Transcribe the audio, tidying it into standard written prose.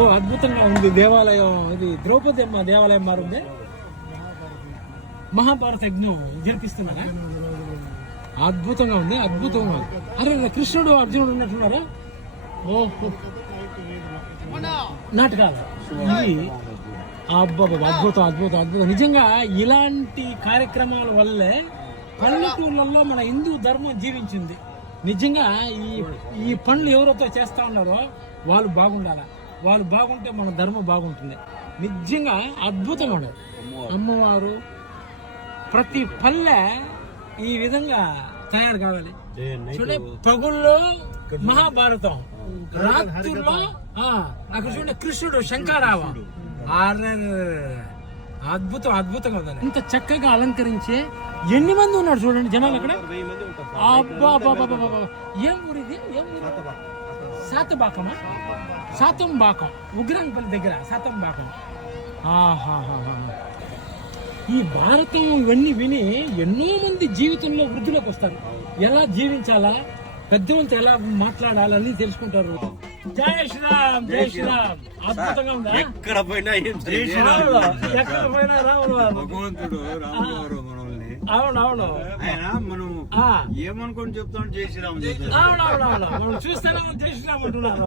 ఓ అద్భుతంగా ఉంది దేవాలయం. ఇది ద్రౌపది అమ్మ దేవాలయం మారుంది. మహాభారత యజ్ఞం జరిపిస్తున్నారా? అద్భుతంగా ఉంది, అద్భుతంగా. అరే కృష్ణుడు అర్జునుడు ఉన్నట్టున్నారా? ఓహో నాటకాలు ఇది. అద్భుతం అద్భుతం అద్భుతం. నిజంగా ఇలాంటి కార్యక్రమాల వల్లే పల్లెటూళ్ళల్లో మన హిందూ ధర్మం జీవించింది. నిజంగా ఈ పనులు ఎవరైతే చేస్తా ఉన్నారో వాళ్ళు బాగుండాలి. వాళ్ళు బాగుంటే మన ధర్మం బాగుంటుంది. నిజంగా అద్భుతంగా ఉండదు. అమ్మవారు ప్రతి పల్లె ఈ విధంగా తయారు కావాలి. చూడే పగుల్లో మహాభారతం, రాత్రుల్లో అక్కడ చూడండి కృష్ణుడు శంకరావ. అద్భుతం అద్భుతంగా ఉందండి. ఇంత చక్కగా అలంకరించే ఎన్ని మంది ఉన్నారు చూడండి జనాలు అక్కడ. అబ్బా ఏం ఊరిది? ఏం ఊరు? శాతబాకమా? శాతంబాకం, ఉగ్రంపల్లి దగ్గర శాతంబాకం. ఈ భారతం ఇవన్నీ విని ఎన్నో మంది జీవితంలో వృద్ధిలోకి వస్తారు. ఎలా జీవించాలా, పెద్దవాళ్ళతో ఎలా మాట్లాడాలని తెలుసుకుంటారు. జై శ్రీరామ్, జై శ్రీరామ్. అద్భుతంగా ఉందా? ఎక్కడ పోయినా ఎక్కడ పోయినా రాములు భగవంతుడు మనల్ని. అవునవును. ఆయన మనం ఏమనుకొని చెప్తాం జై శ్రీరామ్. అవునవునవును. మనం చూస్తేనే జై శ్రీరామ్ అంటున్నారు.